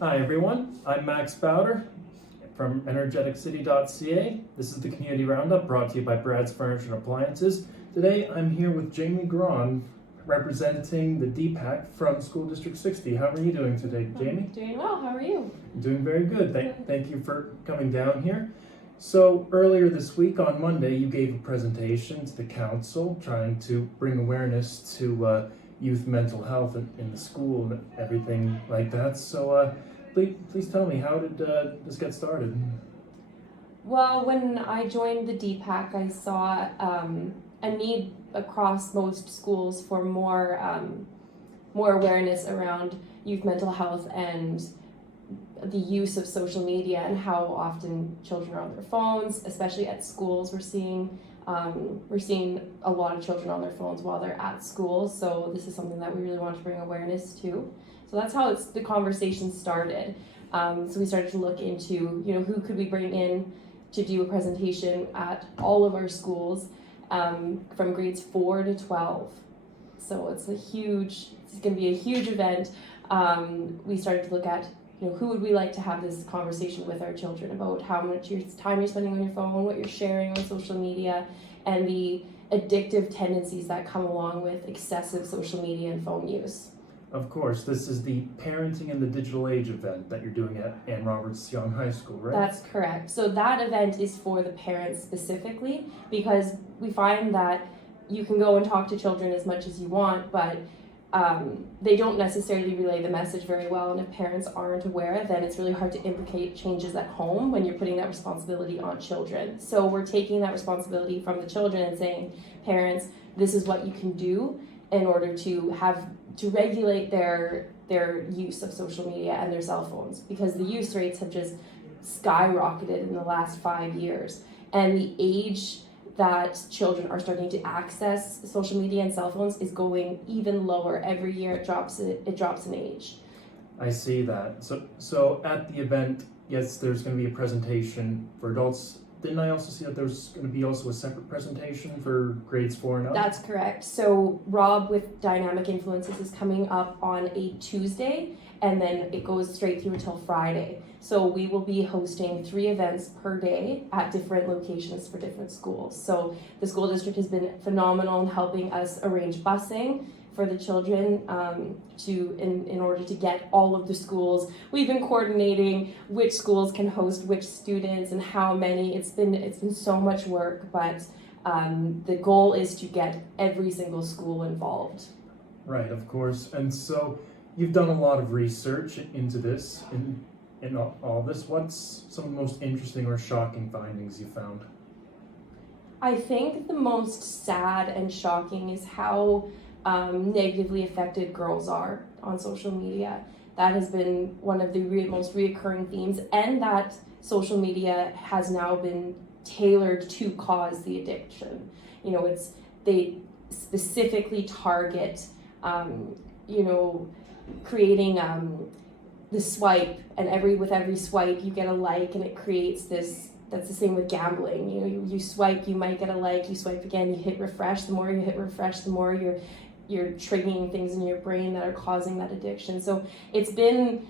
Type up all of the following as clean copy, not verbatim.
Hi everyone, I'm Max Bowder from Energeticcity.ca. This is the Community Roundup brought to you by Brad's Furniture and Appliances. Today I'm here with Jamie Grawn representing the DPAC from School District 60. How are you doing today, Jamie? Doing well, how are you? Doing very good. Thank you for coming down here. So earlier this week on Monday you gave a presentation to the council trying to bring awareness to youth mental health in the school and everything like that. So please tell me, how did this get started? Well, when I joined the DPAC, I saw a need across most schools for more awareness around youth mental health and the use of social media and how often children are on their phones, especially at schools. We're seeing a lot of children on their phones while they're at school. So this is something that we really want to bring awareness to. So that's how the conversation started. So we started to look into, who could we bring in to do a presentation at all of our schools from grades 4 to 12. So it's going to be a huge event. We started to look at, who would we like to have this conversation with our children about, how much time you're spending on your phone, what you're sharing on social media, and the addictive tendencies that come along with excessive social media and phone use. Of course, this is the Parenting in the Digital Age event that you're doing at Ann Roberts Young High School, right? That's correct. So that event is for the parents specifically, because we find that you can go and talk to children as much as you want, but they don't necessarily relay the message very well, and if parents aren't aware, then it's really hard to implicate changes at home when you're putting that responsibility on children. So we're taking that responsibility from the children and saying, parents, this is what you can do in order to regulate their use of social media and their cell phones, because the use rates have just skyrocketed in the last 5 years, and the age that children are starting to access social media and cell phones is going even lower. Every year it drops in age. I see that. So at the event, yes, there's going to be a presentation for adults. Didn't I also see that there's going to be also a separate presentation for grades 4 and up? That's correct. So Rob with Dynamic Influences is coming up on a Tuesday, and then it goes straight through until Friday. So we will be hosting 3 events per day at different locations for different schools. So the school district has been phenomenal in helping us arrange busing for the children in order to get all of the schools. We've been coordinating which schools can host which students and how many. It's been so much work, but the goal is to get every single school involved. Right, of course. And so you've done a lot of research into this, in all this. What's some of the most interesting or shocking findings you found? I think the most sad and shocking is how negatively affected girls are on social media. That has been one of the most reoccurring themes, and that social media has now been tailored to cause the addiction. They specifically target, creating the swipe, and with every swipe you get a like, and it creates this. That's the same with gambling. You swipe, you might get a like. You swipe again, you hit refresh. The more you hit refresh, the more you're triggering things in your brain that are causing that addiction. So it's been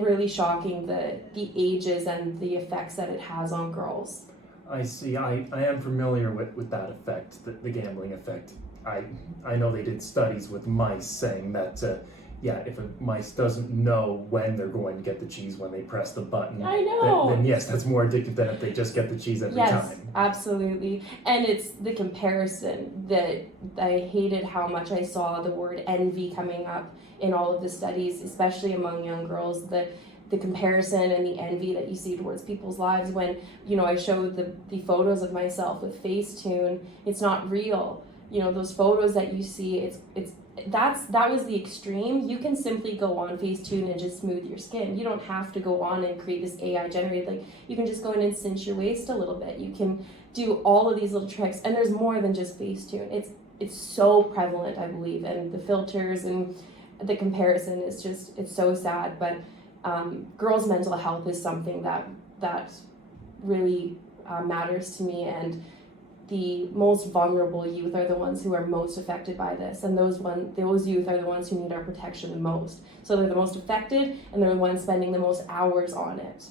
really shocking, the ages and the effects that it has on girls. I see. I am familiar with that effect, the gambling effect. I know they did studies with mice saying that if a mice doesn't know when they're going to get the cheese when they press the button, I know. Then yes, that's more addictive than if they just get the cheese every time. Yes, absolutely. And it's the comparison that I hated, how much I saw the word envy coming up in all of the studies, especially among young girls, the comparison and the envy that you see towards people's lives. When, I showed the photos of myself with Facetune, it's not real. Those photos that you see, that was the extreme. You can simply go on Facetune and just smooth your skin. You don't have to go on and create this AI generated, you can just go in and cinch your waist a little bit. You can do all of these little tricks, and there's more than just Facetune. It's so prevalent, I believe, and the filters and the comparison is it's so sad. But girls' mental health is something that really matters to me, and the most vulnerable youth are the ones who are most affected by this, and those youth are the ones who need our protection the most. So they're the most affected, and they're the ones spending the most hours on it.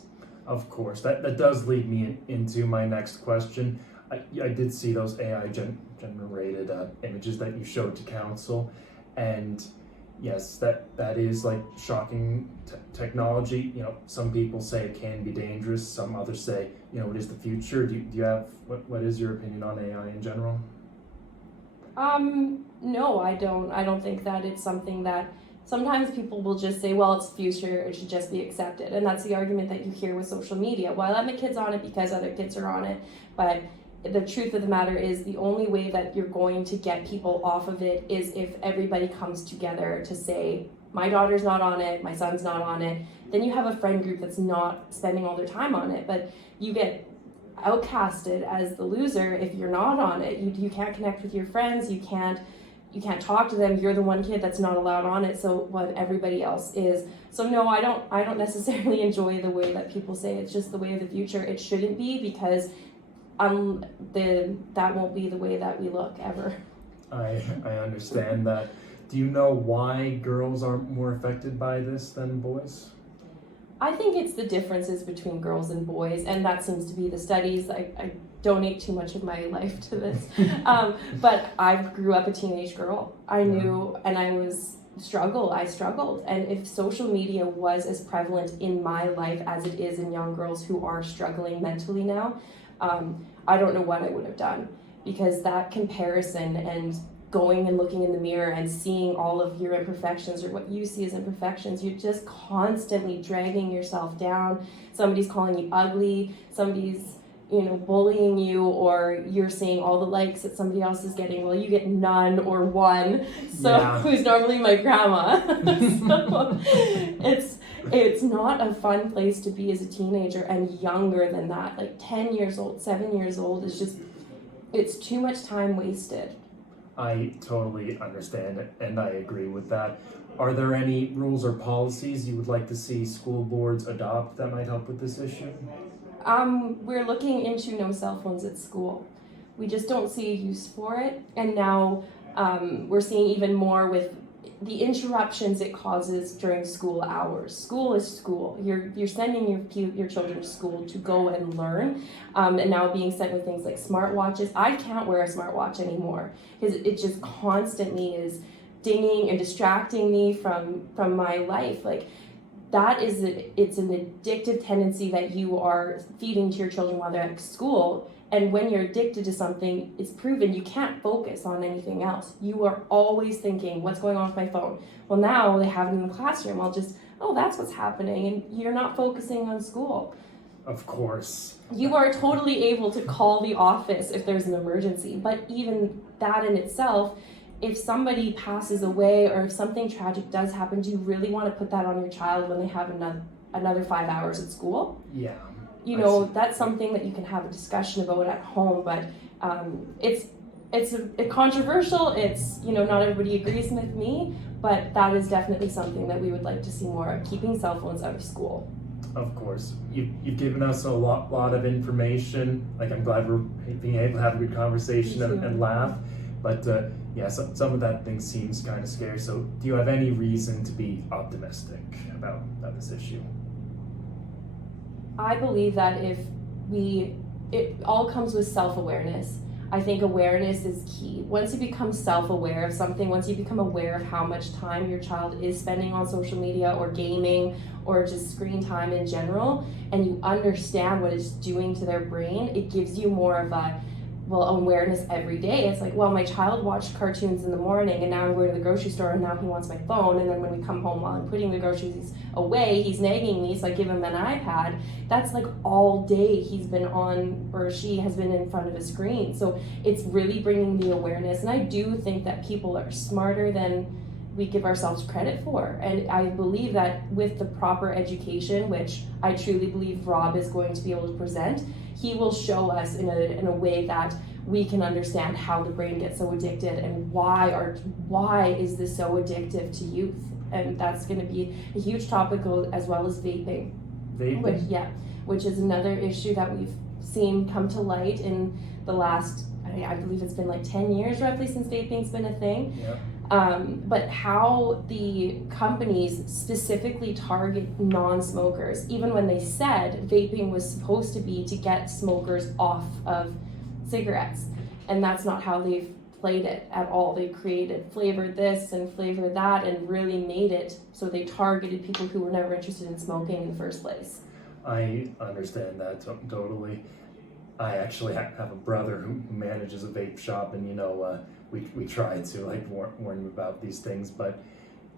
Of course, that does lead me into my next question. I did see those AI generated images that you showed to council, and yes, that is like shocking technology. Some people say it can be dangerous. Some others say, it is the future. Do you have, what is your opinion on AI in general? No, I don't. I don't think that it's something that sometimes people will just say, well, it's future, it should just be accepted. And that's the argument that you hear with social media. Well, I let my kids on it because other kids are on it. But the truth of the matter is the only way that you're going to get people off of it is if everybody comes together to say, my daughter's not on it, my son's not on it. Then you have a friend group that's not spending all their time on it, but you get outcasted as the loser if you're not on it. You can't connect with your friends, you can't talk to them. You're the one kid that's not allowed on it, so what everybody else is. So no, I don't necessarily enjoy the way that people say it's just the way of the future. It shouldn't be, because that won't be the way that we look ever. I understand that. Do you know why girls are more affected by this than boys? I think it's the differences between girls and boys, and that seems to be the studies. I donate too much of my life to this. But I grew up a teenage girl. I knew, and I struggled. And if social media was as prevalent in my life as it is in young girls who are struggling mentally now, I don't know what I would have done, because that comparison and going and looking in the mirror and seeing all of your imperfections, or what you see as imperfections, you're just constantly dragging yourself down. Somebody's calling you ugly, somebody's bullying you, or you're seeing all the likes that somebody else is getting. Well, you get none or one, who's normally my grandma. So it's not a fun place to be as a teenager, and younger than that, like 10 years old, 7 years old, is just, it's too much time wasted. I totally understand it, and I agree with that. Are there any rules or policies you would like to see school boards adopt that might help with this issue? We're looking into no cell phones at school. We just don't see a use for it, and now we're seeing even more with the interruptions it causes during school hours. School is school. You're sending your children to school to go and learn, and now being sent with things like smartwatches. I can't wear a smartwatch anymore because it just constantly is dinging and distracting me from my life. Like, it's an addictive tendency that you are feeding to your children while they're at school. And when you're addicted to something, it's proven you can't focus on anything else. You are always thinking, what's going on with my phone? Well, now they have it in the classroom. I'll just, that's what's happening. And you're not focusing on school. Of course. You are totally able to call the office if there's an emergency. But even that in itself, if somebody passes away or if something tragic does happen, do you really want to put that on your child when they have another 5 hours at school? Yeah. That's something that you can have a discussion about at home, but it's controversial. It's, not everybody agrees with me, but that is definitely something that we would like to see more of, keeping cell phones out of school. Of course. You've given us a lot of information. Like, I'm glad we're being able to have a good conversation and laugh. But some of that thing seems kind of scary. So do you have any reason to be optimistic about this issue? I believe that it all comes with self-awareness. I think awareness is key. Once you become self-aware of something, once you become aware of how much time your child is spending on social media or gaming or just screen time in general, and you understand what it's doing to their brain, it gives you more of awareness every day. It's like, well, my child watched cartoons in the morning, and now I'm going to the grocery store, and now he wants my phone, and then when we come home while I'm putting the groceries away, he's nagging me, so I give him an iPad. That's like all day he's been on, or she has been in front of a screen. So it's really bringing the awareness, and I do think that people are smarter than we give ourselves credit for. And I believe that with the proper education, which I truly believe Rob is going to be able to present, he will show us in a way that we can understand how the brain gets so addicted and why is this so addictive to youth. And that's going to be a huge topic, as well as vaping. Which is another issue that we've seen come to light in the last, I believe it's been like 10 years roughly since vaping's been a thing. Yeah. But how the companies specifically target non-smokers, even when they said vaping was supposed to be to get smokers off of cigarettes. And that's not how they've played it at all. They created flavor this and flavor that and really made it so they targeted people who were never interested in smoking in the first place. I understand that totally. I actually have a brother who manages a vape shop, and we try to like warn him about these things, but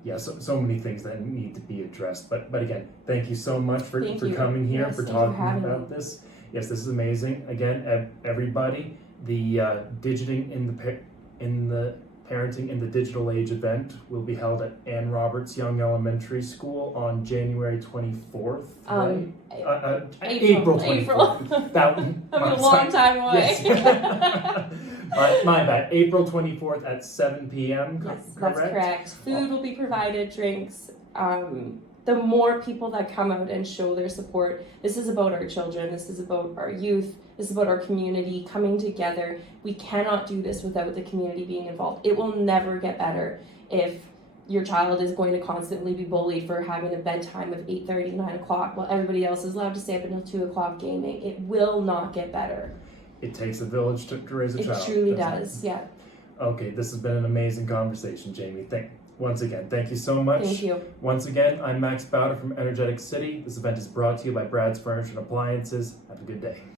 yeah, so many things that need to be addressed. But again, thank you so much for coming here, yes, for thank you for talking having about me. this. Yes, this is amazing. Again, everybody, the digiting in the Parenting in the Digital Age event will be held at Ann Roberts Young Elementary School on January 24th. Right? April 24th. That one. I'm a long time away. Yes. my bad. April 24th at 7 p.m. Yes, correct? that's correct. Food will be provided, drinks. The more people that come out and show their support, this is about our children, this is about our youth, this is about our community coming together. We cannot do this without the community being involved. It will never get better if your child is going to constantly be bullied for having a bedtime of 8:30, 9 o'clock while everybody else is allowed to stay up until 2 o'clock gaming. It will not get better. It takes a village to raise a child. It truly does, yeah. Okay, this has been an amazing conversation, Jamie. Once again, thank you so much. Thank you. Once again, I'm Max Bowder from Energetic City. This event is brought to you by Brad's Furniture and Appliances. Have a good day.